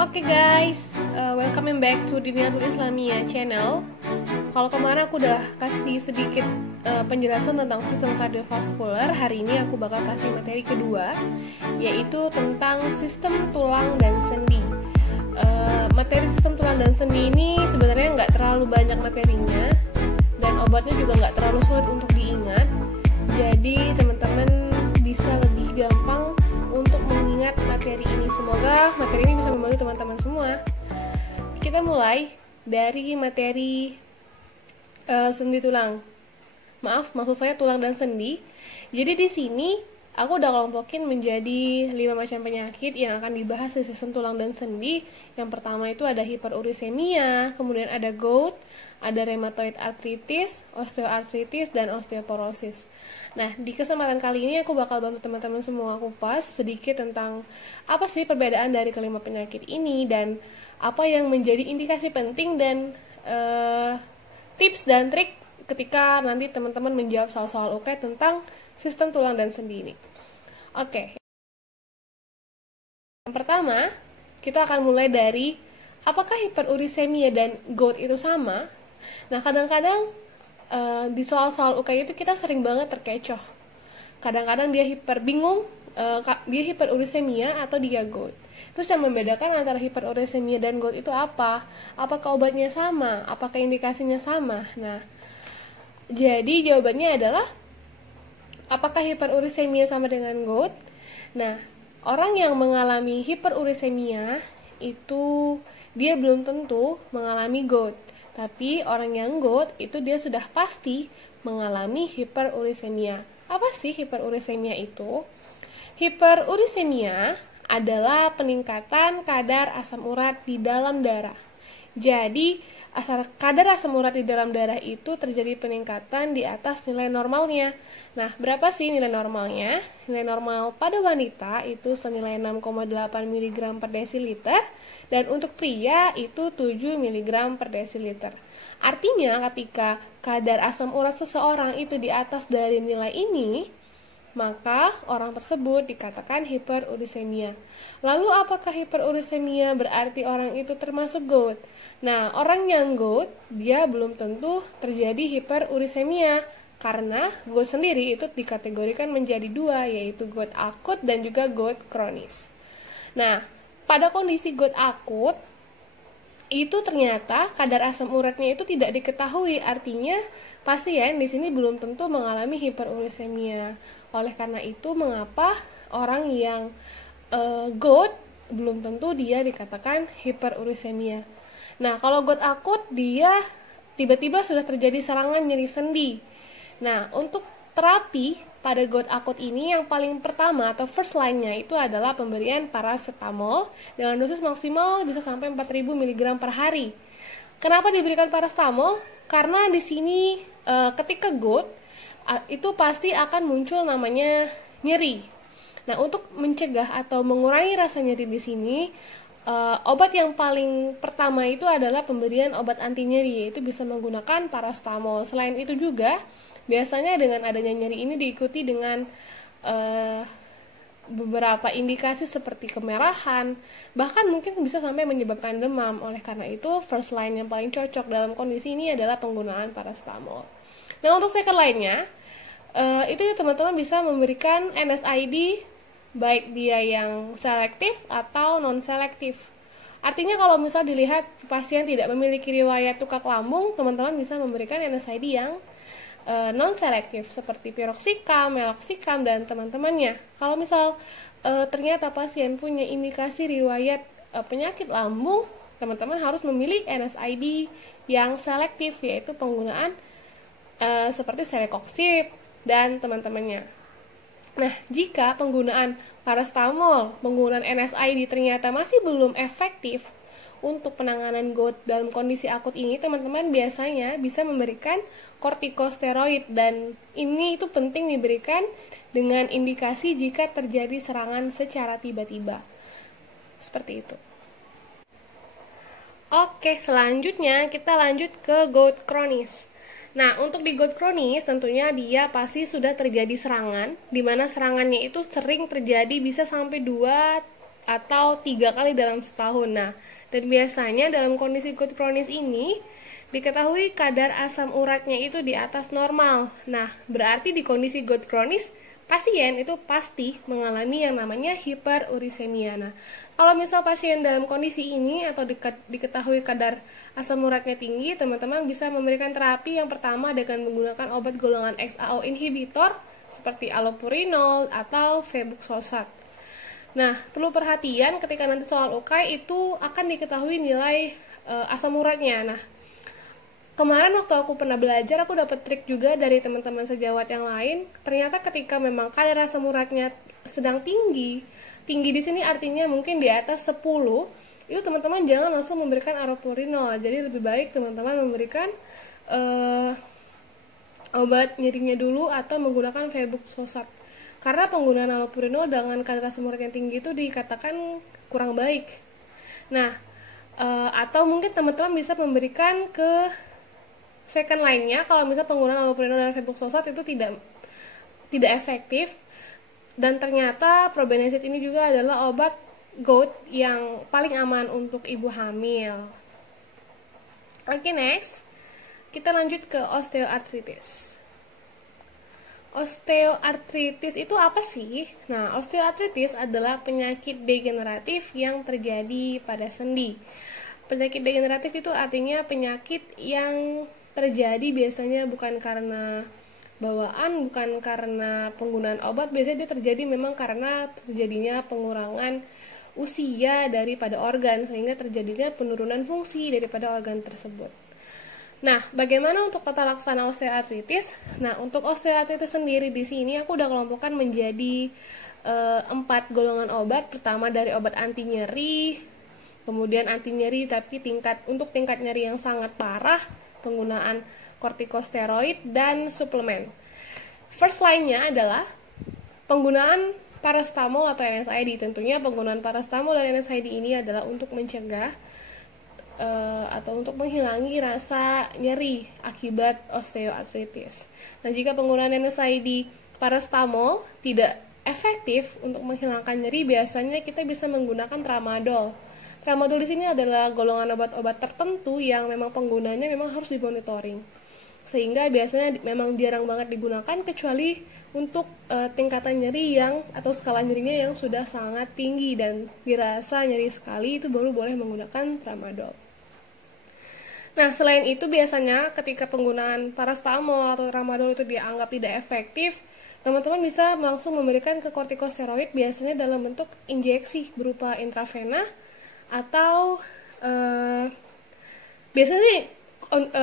Oke guys, welcome back to Diniatul Islamiyah channel. Kalau kemarin aku udah kasih sedikit penjelasan tentang sistem kardiovaskular, hari ini aku bakal kasih materi kedua, yaitu tentang sistem tulang dan sendi. Materi sistem tulang dan sendi ini sebenarnya nggak terlalu banyak materinya, dan obatnya juga nggak terlalu sulit untuk diingat. Jadi teman-teman bisa lebih gampang untuk mengingat materi ini. Semoga materi ini bisa membantu teman-teman semua. Kita mulai dari materi sendi tulang. Maksud saya tulang dan sendi. Jadi di sini aku udah kelompokin menjadi 5 macam penyakit yang akan dibahas di sistem tulang dan sendi. Yang pertama itu ada hiperurisemia, kemudian ada gout, ada rheumatoid arthritis, osteoartritis, dan osteoporosis. Nah, di kesempatan kali ini aku bakal bantu teman-teman semua kupas sedikit tentang apa sih perbedaan dari kelima penyakit ini dan apa yang menjadi indikasi penting dan tips dan trik ketika nanti teman-teman menjawab soal-soal UK tentang sistem tulang dan sendi ini. Oke. Yang pertama, kita akan mulai dari apakah hiperurisemia dan gout itu sama? Nah, kadang-kadang di soal-soal UK itu kita sering banget terkecoh. Kadang-kadang dia bingung, dia hiperurisemia atau dia gout. Terus yang membedakan antara hiperurisemia dan gout itu apa? Apakah obatnya sama? Apakah indikasinya sama? Nah, jadi jawabannya adalah apakah hiperurisemia sama dengan gout? Nah, orang yang mengalami hiperurisemia itu dia belum tentu mengalami gout. Tapi orang yang gout itu dia sudah pasti mengalami hiperurisemia. Apa sih hiperurisemia itu? Hiperurisemia adalah peningkatan kadar asam urat di dalam darah. Jadi, kadar asam urat di dalam darah itu terjadi peningkatan di atas nilai normalnya. Nah, berapa sih nilai normalnya? Nilai normal pada wanita itu senilai 6,8 mg per desiliter, dan untuk pria itu 7 mg per desiliter. Artinya, ketika kadar asam urat seseorang itu di atas dari nilai ini, maka orang tersebut dikatakan hiperurisemia. Lalu apakah hiperurisemia berarti orang itu termasuk gout? Nah, orang yang gout, dia belum tentu terjadi hiperurisemia, karena gout sendiri itu dikategorikan menjadi dua, yaitu gout akut dan juga gout kronis. Nah, pada kondisi gout akut, itu ternyata kadar asam uratnya itu tidak diketahui, artinya pasien di sini belum tentu mengalami hiperurisemia. Oleh karena itu, mengapa orang yang gout belum tentu dia dikatakan hiperurisemia. Nah, kalau gout akut, dia tiba-tiba sudah terjadi serangan nyeri sendi. Nah, untuk terapi pada gout akut ini yang paling pertama atau first line-nya itu adalah pemberian paracetamol dengan dosis maksimal bisa sampai 4000 mg per hari. Kenapa diberikan paracetamol? Karena di sini ketika gout itu pasti akan muncul namanya nyeri. Nah, untuk mencegah atau mengurangi rasa nyeri di sini, obat yang paling pertama itu adalah pemberian obat anti nyeri, yaitu bisa menggunakan paracetamol. Selain itu juga, biasanya dengan adanya nyeri ini diikuti dengan beberapa indikasi seperti kemerahan, bahkan mungkin bisa sampai menyebabkan demam. Oleh karena itu, first line yang paling cocok dalam kondisi ini adalah penggunaan paracetamol. Nah, untuk second line-nya, itu teman-teman bisa memberikan NSAID, baik dia yang selektif atau non-selektif. Artinya kalau misal dilihat pasien tidak memiliki riwayat tukak lambung, teman-teman bisa memberikan NSAID yang non-selektif seperti piroxicam, meloxicam, dan teman-temannya. Kalau misal ternyata pasien punya indikasi riwayat penyakit lambung, teman-teman harus memilih NSAID yang selektif, yaitu penggunaan seperti celecoxib dan teman-temannya. Nah, jika penggunaan paracetamol, penggunaan NSAID ternyata masih belum efektif untuk penanganan gout dalam kondisi akut ini, teman-teman biasanya bisa memberikan kortikosteroid, dan ini itu penting diberikan dengan indikasi jika terjadi serangan secara tiba-tiba. Seperti itu. Oke, selanjutnya kita lanjut ke gout kronis. Nah, untuk di gout kronis tentunya dia pasti sudah terjadi serangan, di mana serangannya itu sering terjadi bisa sampai 2 atau 3 kali dalam setahun. Nah, dan biasanya dalam kondisi gout kronis ini diketahui kadar asam uratnya itu di atas normal. Nah, berarti di kondisi gout kronis pasien itu pasti mengalami yang namanya hiperurisemia. Nah, kalau misal pasien dalam kondisi ini atau diketahui kadar asam uratnya tinggi, teman-teman bisa memberikan terapi yang pertama dengan menggunakan obat golongan XAO inhibitor seperti allopurinol atau febuxosat. Nah, perlu perhatian ketika nanti soal UKAI itu akan diketahui nilai asam uratnya. Nah, kemarin waktu aku pernah belajar, aku dapat trik juga dari teman-teman sejawat yang lain. Ternyata ketika memang kadar asam uratnya sedang tinggi di sini artinya mungkin di atas 10, itu teman-teman jangan langsung memberikan allopurinol. Jadi lebih baik teman-teman memberikan obat nyerinya dulu atau menggunakan febuxosat. Karena penggunaan allopurinol dengan kadar asam urat yang tinggi itu dikatakan kurang baik. Nah, atau mungkin teman-teman bisa memberikan ke second line-nya kalau misalnya penggunaan allopurinol dan febuxosat itu tidak efektif. Dan ternyata probenecid ini juga adalah obat gout yang paling aman untuk ibu hamil. Oke, next. Kita lanjut ke osteoartritis. Osteoartritis itu apa sih? Nah, osteoartritis adalah penyakit degeneratif yang terjadi pada sendi. Penyakit degeneratif itu artinya penyakit yang terjadi biasanya bukan karena bawaan, bukan karena penggunaan obat, biasanya dia terjadi memang karena terjadinya pengurangan usia daripada organ, sehingga terjadinya penurunan fungsi daripada organ tersebut. Nah, bagaimana untuk tata laksana osteoartritis? Nah, untuk osteoartritis sendiri di sini aku udah kelompokkan menjadi 4 golongan obat. Pertama dari obat anti nyeri, kemudian anti nyeri tapi untuk tingkat nyeri yang sangat parah, penggunaan kortikosteroid dan suplemen. First line-nya adalah penggunaan paracetamol atau NSAID. Tentunya penggunaan paracetamol dan NSAID ini adalah untuk mencegah atau untuk menghilangi rasa nyeri akibat osteoartritis. Nah, jika penggunaan NSAID paracetamol tidak efektif untuk menghilangkan nyeri, biasanya kita bisa menggunakan tramadol. Tramadol di sini adalah golongan obat-obat tertentu yang memang penggunaannya memang harus dimonitoring. Sehingga biasanya memang jarang banget digunakan kecuali untuk tingkatan nyeri atau skala nyerinya yang sudah sangat tinggi dan dirasa nyeri sekali, itu baru boleh menggunakan tramadol. Nah, selain itu biasanya ketika penggunaan paracetamol atau tramadol itu dianggap tidak efektif, teman-teman bisa langsung memberikan ke kortikosteroid, biasanya dalam bentuk injeksi berupa intravena atau biasanya sih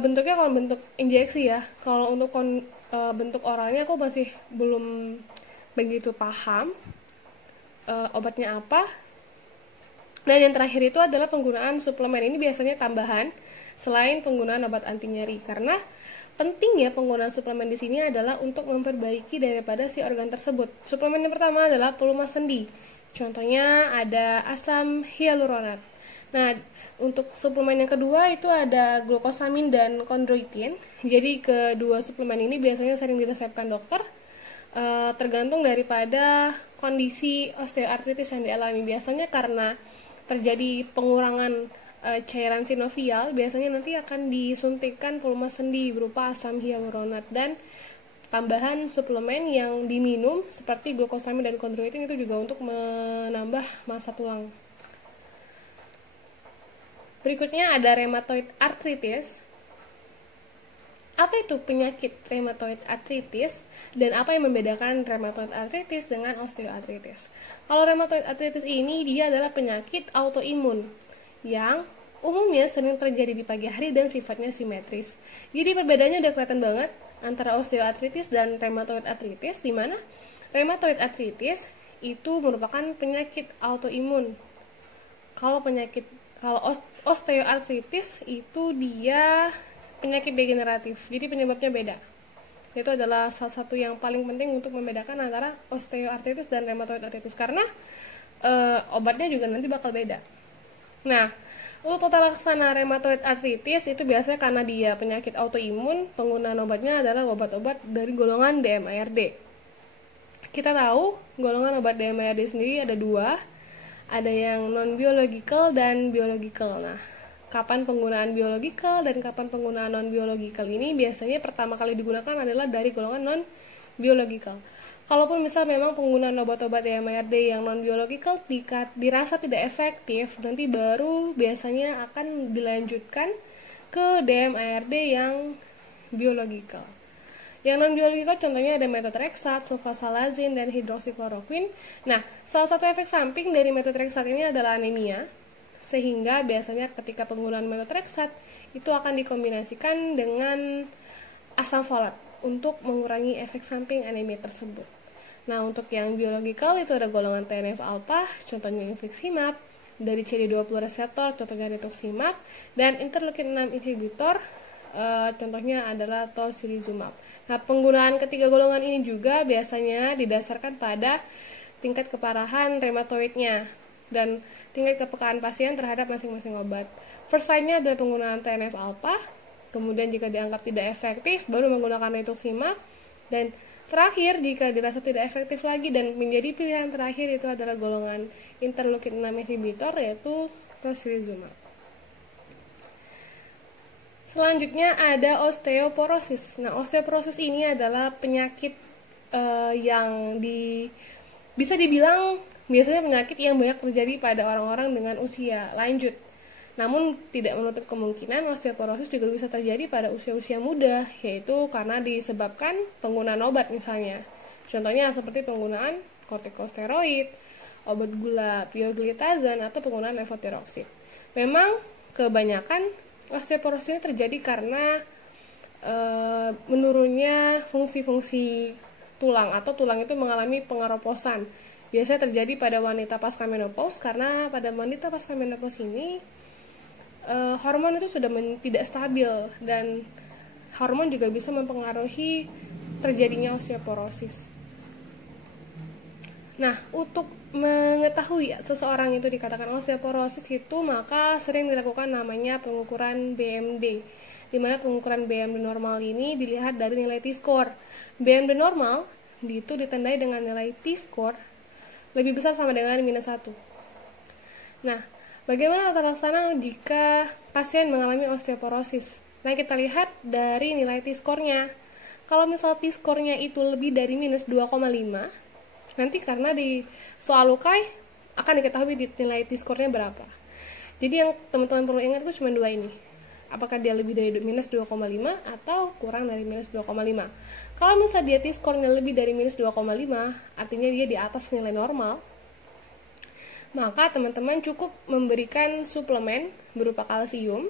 bentuknya kalau bentuk injeksi ya. Kalau untuk bentuk oralnya aku masih belum begitu paham obatnya apa. Dan yang terakhir itu adalah penggunaan suplemen. Ini biasanya tambahan selain penggunaan obat anti nyeri, karena pentingnya penggunaan suplemen di sini adalah untuk memperbaiki daripada si organ tersebut. Suplemen yang pertama adalah pelumas sendi. Contohnya ada asam hyaluronat. Nah, untuk suplemen yang kedua itu ada glukosamin dan kondroitin. Jadi kedua suplemen ini biasanya sering diresepkan dokter, tergantung daripada kondisi osteoartritis yang dialami. Biasanya karena terjadi pengurangan cairan sinovial, biasanya nanti akan disuntikkan pelumas sendi berupa asam hyaluronat, dan tambahan suplemen yang diminum seperti glukosamin dan kondroitin itu juga untuk menambah massa tulang. Berikutnya ada rheumatoid arthritis. Apa itu penyakit rheumatoid arthritis dan apa yang membedakan rheumatoid arthritis dengan osteoartritis? Kalau rheumatoid arthritis ini dia adalah penyakit autoimun yang umumnya sering terjadi di pagi hari dan sifatnya simetris. Jadi perbedaannya udah kelihatan banget antara osteoartritis dan rheumatoid arthritis, di mana rheumatoid arthritis itu merupakan penyakit autoimun. Kalau osteoartritis itu dia penyakit degeneratif, jadi penyebabnya beda. Itu adalah salah satu yang paling penting untuk membedakan antara osteoartritis dan rheumatoid arthritis, karena obatnya juga nanti bakal beda. Nah, untuk tata laksana rheumatoid arthritis itu biasanya karena dia penyakit autoimun, penggunaan obatnya adalah obat-obat dari golongan DMARD. Kita tahu golongan obat DMARD sendiri ada dua, ada yang non-biological dan biological. Nah, kapan penggunaan biological dan kapan penggunaan non-biological ini biasanya pertama kali digunakan adalah dari golongan non-biological. Kalaupun misal memang penggunaan obat-obat DMARD yang non-biological dirasa tidak efektif, nanti baru biasanya akan dilanjutkan ke DMARD yang biological. Yang non-biological contohnya ada methotrexate, sulfasalazine, dan hidroksikloroquine. Nah, salah satu efek samping dari methotrexate ini adalah anemia, sehingga biasanya ketika penggunaan methotrexate itu akan dikombinasikan dengan asam folat untuk mengurangi efek samping anemia tersebut. Nah, untuk yang biological itu ada golongan TNF-alpha, contohnya infliximab, dari CD20 reseptor, contohnya rituximab, dan interleukin 6 inhibitor, contohnya adalah tocilizumab. Nah, penggunaan ketiga golongan ini juga biasanya didasarkan pada tingkat keparahan reumatoidnya dan tingkat kepekaan pasien terhadap masing-masing obat. First line-nya adalah penggunaan TNF-alpha, kemudian jika dianggap tidak efektif, baru menggunakan rituximab, dan terakhir, jika dirasa tidak efektif lagi dan menjadi pilihan terakhir itu adalah golongan interleukin 6 inhibitor, yaitu tocilizumab. Selanjutnya ada osteoporosis. Nah, osteoporosis ini adalah penyakit yang bisa dibilang biasanya penyakit yang banyak terjadi pada orang-orang dengan usia lanjut. Namun tidak menutup kemungkinan osteoporosis juga bisa terjadi pada usia-usia muda, yaitu karena disebabkan penggunaan obat misalnya. Contohnya seperti penggunaan kortikosteroid, obat gula pioglitazone, atau penggunaan levotiroxine. Memang kebanyakan osteoporosis ini terjadi karena menurunnya fungsi-fungsi tulang, atau tulang itu mengalami pengeroposan. Biasanya terjadi pada wanita pasca menopause, karena pada wanita pasca menopause ini hormon itu sudah tidak stabil, dan hormon juga bisa mempengaruhi terjadinya osteoporosis. Nah, untuk mengetahui seseorang itu dikatakan osteoporosis itu, maka sering dilakukan namanya pengukuran BMD, di mana pengukuran BMD normal ini dilihat dari nilai T-score. BMD normal itu ditandai dengan nilai T-score lebih besar sama dengan -1. Nah, bagaimana tata laksana jika pasien mengalami osteoporosis? Nah, kita lihat dari nilai T-score-nya. Kalau misal T-score-nya itu lebih dari -2,5, nanti karena di soal UKAI akan diketahui nilai T-score-nya berapa. Jadi yang teman-teman perlu ingat itu cuma dua ini. Apakah dia lebih dari -2,5 atau kurang dari -2,5. Kalau misalnya dia T-score-nya lebih dari -2,5, artinya dia di atas nilai normal, maka teman-teman cukup memberikan suplemen berupa kalsium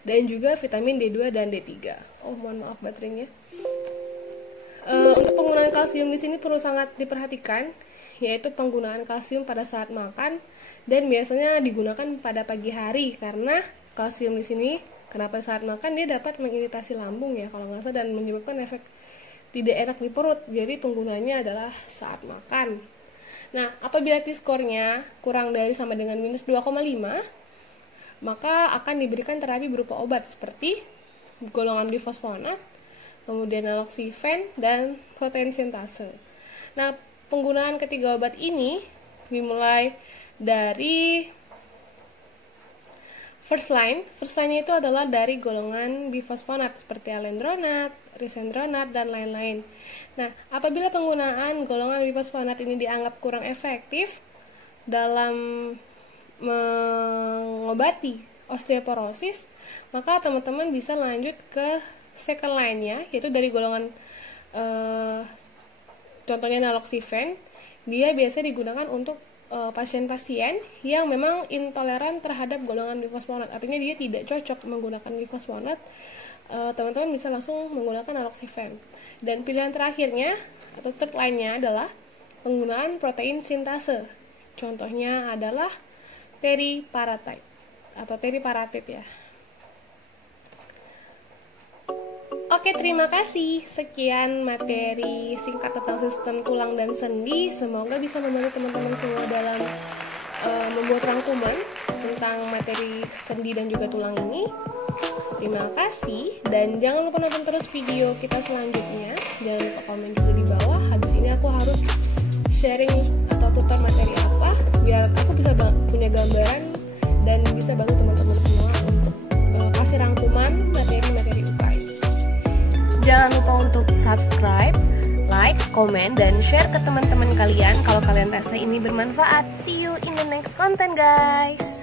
dan juga vitamin D2 dan D3. Oh, mohon maaf baterainya. Untuk penggunaan kalsium di sini perlu sangat diperhatikan, yaitu penggunaan kalsium pada saat makan, dan biasanya digunakan pada pagi hari, karena kalsium di sini kenapa saat makan dia dapat mengiritasi lambung ya kalau nggak salah, dan menyebabkan efek tidak enak di perut. Jadi penggunaannya adalah saat makan. Nah, apabila T-score-nya kurang dari sama dengan -2,5, maka akan diberikan terapi berupa obat seperti golongan bifosfonat, kemudian naloxifene, dan protein sintase. Nah, penggunaan ketiga obat ini dimulai dari first line. First line itu adalah dari golongan bifosfonat seperti alendronat, risendronat, dan lain-lain. Nah, apabila penggunaan golongan bifosfonat ini dianggap kurang efektif dalam mengobati osteoporosis, maka teman-teman bisa lanjut ke second line-nya, yaitu dari golongan contohnya naloxifene. Dia biasa digunakan untuk pasien-pasien yang memang intoleran terhadap golongan bifosfonat, artinya dia tidak cocok menggunakan bifosfonat. Teman-teman bisa langsung menggunakan naloxifene. Dan pilihan terakhirnya atau third line-nya adalah penggunaan protein sintase. Contohnya adalah teriparatide atau teriparatide ya. Oke, terima kasih. Sekian materi singkat tentang sistem tulang dan sendi. Semoga bisa membantu teman-teman semua dalam membuat rangkuman tentang materi sendi dan juga tulang ini. Terima kasih, dan jangan lupa nonton terus video kita selanjutnya. Jangan lupa komen juga di bawah. Habis ini aku harus sharing atau tutor materi apa. biar aku bisa punya gambaran dan bisa bantu teman-teman semua untuk kasih rangkuman materi-materi UKM. Jangan lupa untuk subscribe, like, komen, dan share ke teman-teman kalian kalau kalian rasa ini bermanfaat. See you in the next content, guys.